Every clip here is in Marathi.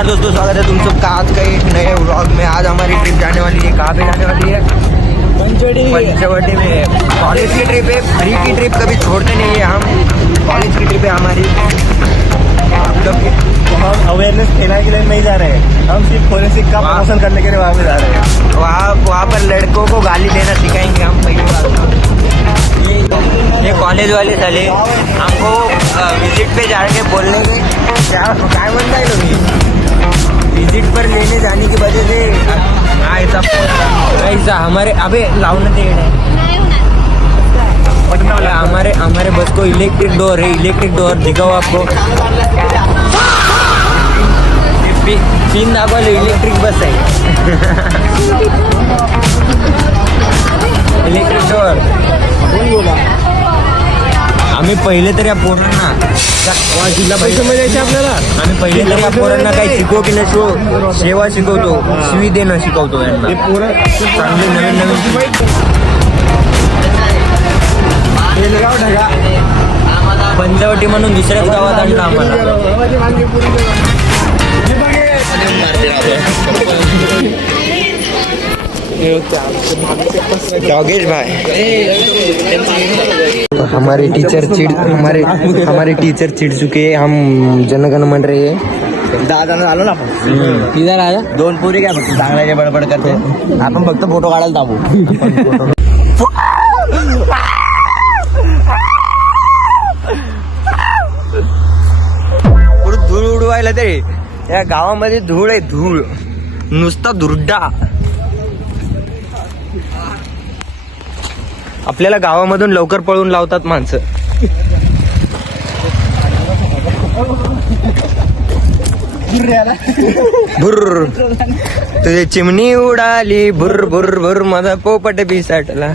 नमस्कार दोस्तों, स्वागत है तुम सबका आज का एक नए व्लॉग में। आज हमारी ट्रिप जाने वाली है। कहाँ पे जाने वाली है? पंचवटी में। कॉलेज की ट्रिप है, फ्री की ट्रिप कभी छोड़ते नहीं है हम। कॉलेज की ट्रिप है हमारी। तो हम अवेयरनेस फैलाने के लिए नहीं जा रहे हैं, हम सिर्फ फोरेंसिक का प्रमोशन करने के लिए वहाँ पे जा रहे हैं। वहाँ पर लड़कों को गाली देना सिखाएंगे हम। पहली बात ये कॉलेज वाले चले हमको विजिट पे जाके बोलने के क्या बनता है लोग विजिट पर लेने जाने की वजह से ऐसा हमारे अबे लाउन हमारे बस को इलेक्ट्रिक डोर है। इलेक्ट्रिक डोर दिखाओ आपको। 3 दाखवाल इलेक्ट्रिक बस आहे। इलेक्ट्रिक डोर आम्ही पहिले तर या पोरांना पैसे मिळायचे आपल्याला। आम्ही पहिले तर या पोरांना काही शिकवू की नाही, सेवा शिकवतो, शिवी देणं शिकवतो यांना। चांगले नवीन पंचवटी म्हणून दुसऱ्याच गावात आणलं आम्हाला। योगेश भाई हमारे टीचर चिढ़ चुके हैं। हम जनगण मन रहे हैं। 10 जण आलो ना आपण। किधर आया? 2 पोरी काय फक्त चांगल्याचे बडबड करते, आपण फक्त फोटो काढायला थांबू। धूळ उडवायला तरी या गावामध्ये धूळ आहे, धूळ नुसता धुरडा। आपल्याला गावामधून लवकर पळून लावतात माणसं। भुर्र तुझी चिमणी उडाली, भुर्र भुर्र भुर्र माझा पोपट बिसाटला।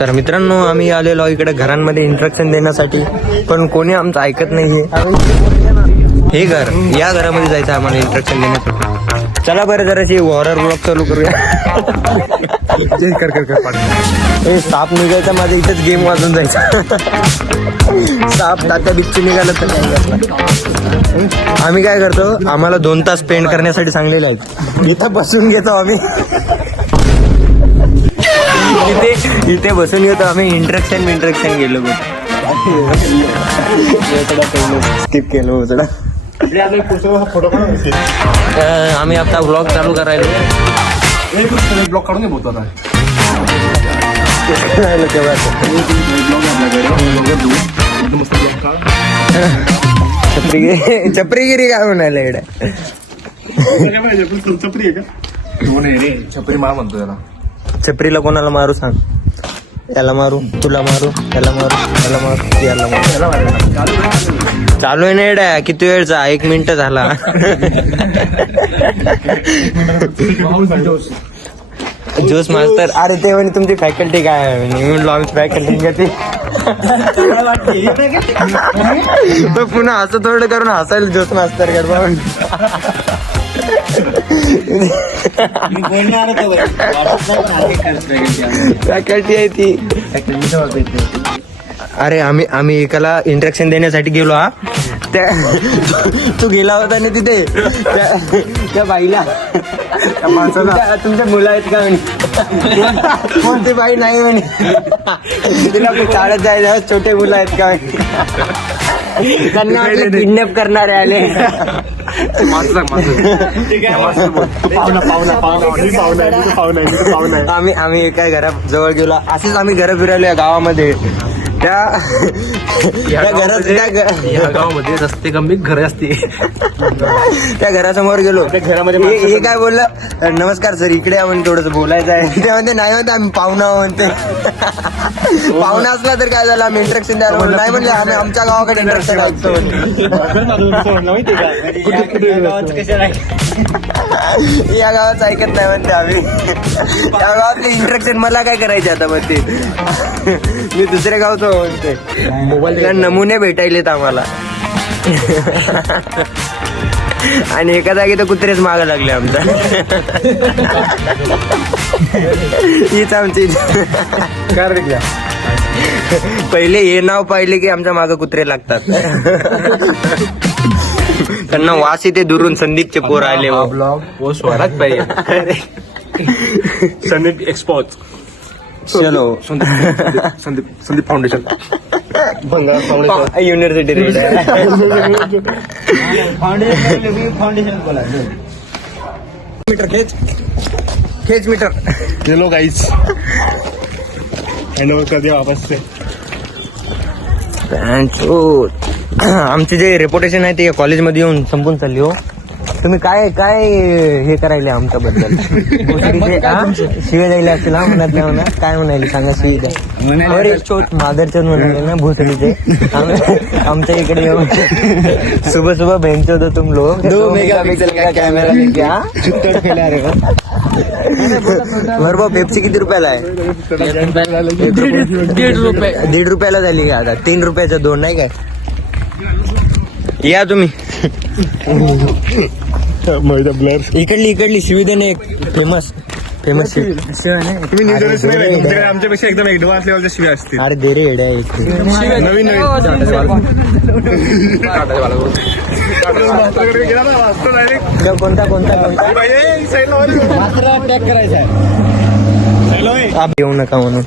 तर मित्रांनो, आम्ही आलेलो इकडे घरांमध्ये इंस्ट्रक्शन देण्यासाठी, पण कोणी आमचं ऐकत नाहीये। हे घर, या घरामध्ये जायचं आम्हाला इंस्ट्रक्शन देण्यासाठी। चला बरं जराशी हॉरर ब्लॉग चालू करूया। हे साप निघायचा माझ्या इथेच गेम वाजून जायचा। साप तात्या बिच्ची निघालं तर नाही। आम्ही काय करतो, आम्हाला 2 तास स्पेंड करण्यासाठी सांगलेले आहेत। इथं बसून घेतो आम्ही, इथे बसून घेतो आम्ही। इंट्रक्शन गेलो स्किप केलो थोडा। आम्ही आता ब्लॉग चालू करायला ब्लॉग काढून बोलतो आता। छपरीगिरी काय म्हणायला इकडे? छपरी आहे का? छपरी मा म्हणतो त्याला। छपरीला कोणाला मारू सांग? याला मारू, तुला मारू, याला मारू, याला मारू, याला मारू। चालू आहे ना एड्या, किती वेळचा? 1 मिनिट झाला। जोस मास्तर, अरे ते म्हणे तुमची फॅकल्टी काय आहे? म्हणलो आमची फॅकल्टी का ती। पुन्हा असं थोडं करून हसायला जोस मास्तर कर। फॅकल्टी आहे ती। अरे आम्ही एकाला इंट्रॅक्शन देण्यासाठी गेलो। हा तू गेला होता ना तिथे त्या बाईला, तुमच्या मुलं आहेत का म्हणे? कोणती बाई नाही म्हणे, तिला शाळेत जायचं छोटे मुलं आहेत का म्हणे? त्यांना किडनॅप करणारे आले। आम्ही एका घराजवळ गेलो। असेच आम्ही घरं फिरवल्या गावामध्ये। त्या गावामध्ये रस्ते कमी घर असते। त्या घरासमोर गेलो। त्या घरामध्ये हे काय बोललं, नमस्कार सर इकडे आपण थोडस बोलायचं आहे। ते म्हणते नाही होत, आम्ही पाहुणा म्हणते। पाहुणा असला तर काय झालं, आम्ही इंट्रक्शन द्यायला म्हणून नाही म्हणले, आम्ही आमच्या गावाकडे इंट्रक्शन ऐकतो। या गावाचं ऐकत नाही म्हणते आम्ही। त्या गावातले इंट्रक्शन मला काय करायचे आता म्हणते, मी दुसऱ्या गावचं म्हणते। मोबाईलला नमुने भेटायलेत आम्हाला। आणि एका जागी तर कुत्रेच मागं लागले आमचा। हीच आमची पहिले हे नाव पाहिले की आमच्या मागं कुत्रे लागतात। त्यांना वास येते दुरून. संदीपचे पोर आले हो. ब्लॉग वो स्वराज पाहिजे. संदीप एक्सपोर्ट. चलो Sandeep foundation. Bengal foundation. University meter खेच मीटर. चलो गाइस, हैंड ओवर कर दिया वापस से. आमची जे रेपुटेशन आहे ते कॉलेजमध्ये येऊन संपून चालली हो. तुम्ही काय काय हे करायले आमच्याबद्दल? भोसडीचे, हा? शिव्या द्यायला असतील हा म्हणत नाही म्हणा. काय म्हणाले सांगा शिवी द्या. अरे मादरचंद म्हणाले ना भोसडीचे. आमच्या इकडे येऊन सुबह सुबह भेंचो होतो तुम लोग 2 मेगापिक्सल का कॅमेरा लेके हा चित्तर फैला रे. बरोबर. पेप्सी किती रुपयाला आहे? 1.5 रुपयाला झाली का आता? 3 रुपयाचा 2 नाही काय? या तुम्ही. ब्लर. इकडली शिवी देणे एक फेमस शिवी. तुम्ही न्यू जनरेशन नाही, तुमच्याकडे आमच्यापेक्षा एकदम ऍडव्हान्स लेवलच्या शिव्या असतील. अरे दे रे येड्या नवीन कोणता टॅग करायचा आप येऊ नका म्हणून.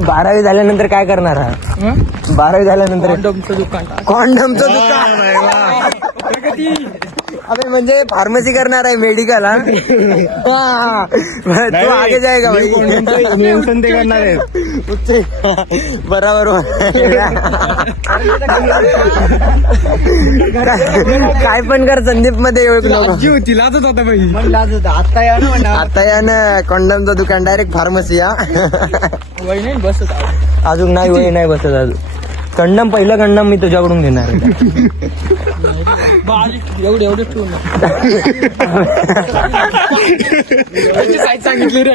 12वी झाल्यानंतर काय करणार हा? 12वी झाल्यानंतर कॉन्डमचं दुकान. अबे म्हणजे फार्मसी करणार आहे, मेडिकल. हा तू आगे जाएगा भाई. ते करणार आहे. बराबर. काय पण कर संदीप मध्ये होती. लाजत होता भाई. आता या ना कॉन्डमचं दुकान डायरेक्ट फार्मसी. हा अजून नाही वय नाही बसत अजून. पहिलं कंडम मी तुझ्याकडून घेणार आहे. एवढे सांगितली रे.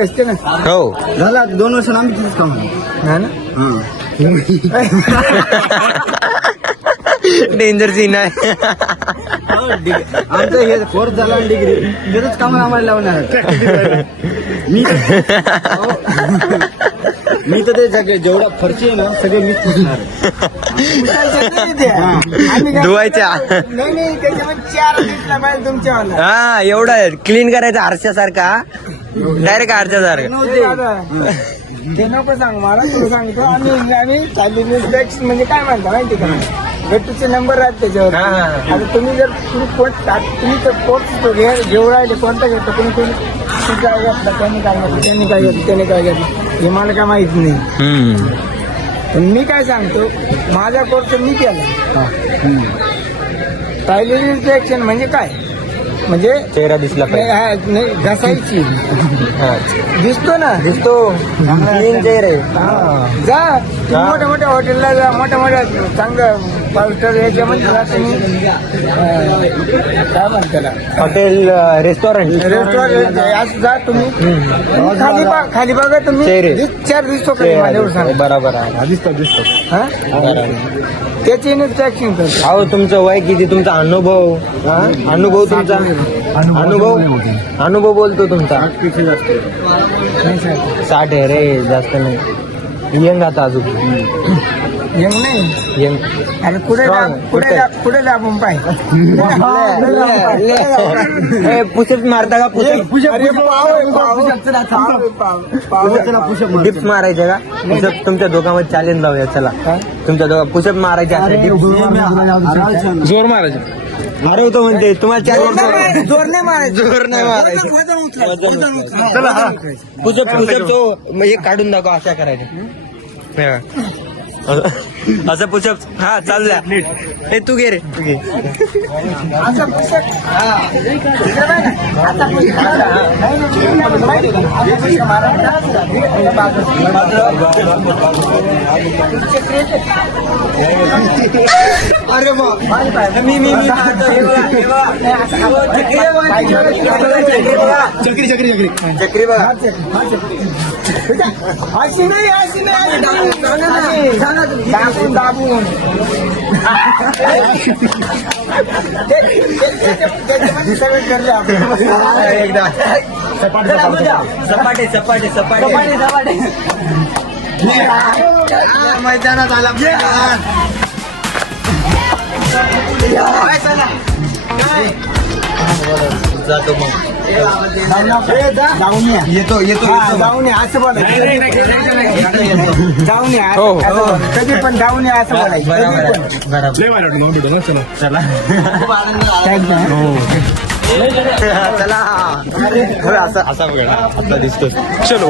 असते ना. हो झाला 2 वर्ष आम्ही तिथेच काम डेंजर सीन आहे. आमचं हे कोर्स झाला डिग्री तिथेच कामाला आम्हाला लावणार. मी तर ते सगळे जेवढा खर्च आहे ना सगळे मीच पुसणार. धुवायच्या. हा एवढं क्लीन करायचं आरशासारखा. डायरेक्ट आरशासारखा. ते नको सांग मला, तुला सांगतो. आम्ही चाललेली म्हणजे काय म्हणता माहिती का, गट्टूचे नंबर आहेत त्याच्यावर. आता तुम्ही जर तुम्ही तर कोर्स घेऊन राहिले कोणता घेतो, कोणी काय घेतला, त्यांनी काय घेतलं, त्याने काय घेतलं हे मला काय माहित नाही. पण मी काय सांगतो, माझा कोर्स मी केला. प्रायमरी रिएक्शन म्हणजे काय, म्हणजे चेहरा दिसला पाहिजे. नाही घसायची. दिसतो ना, दिसतो चेहरे. जा मोठ्या मोठ्या हॉटेलला जा, मोठ्या मोठ्या चांगलं 5 स्टार याच्यामध्ये जा तुम्ही. काय म्हणताला हॉटेल रेस्टॉरंट असं जा तुम्ही. खाली बघा तुम्ही. चेहरे. 4 दिसतो का माझ्यावर सांग. बरोबर आहे. दिसतो. हा त्याची ट्रॅक्शन करतो. अहो तुमचं वय किती, तुमचा अनुभव तुमचा अनुभव बोलतो तुमचा. 60 आहे रे, जास्त नाही. यंग आता अजून यंग नाही. यंग. अरे पुढे जा आपण पाय. पुशअप मारता का? डिप्स मारायचे का? पुशअप तुमच्या दोघांमध्ये चॅलेंज लावूया. चला तुमच्या दोघा पुशअप मारायचे असे. जोर मारायचं. हरवतो म्हणते तुम्हाला चॅलेंज. जोर नाही मारायचं. जोर नाही मारायचं. पुशअप तो म्हणजे काढून दाखव. अशा करायचं असं पुशअप. हा चालल्या. हे तू घे रे, तू घे. अरे मी चक्री बघा. अशी नाही दाबून दाबून त्याच्यामध्ये सगळे ठरले आपण एकदा सपाटे सपाटे सपाटे मैदानात आला जातो मग जाऊन या येतो येतो हा, जाऊन या असं बोलायचं जाऊन या हो, असं हो. बोलायचं. कधी पण जाऊन या असं बोलायचं बरोबर कधी पण. बरोबर चला काहीच नाही. चला होय, असा असा बघा असा दिसतो चलो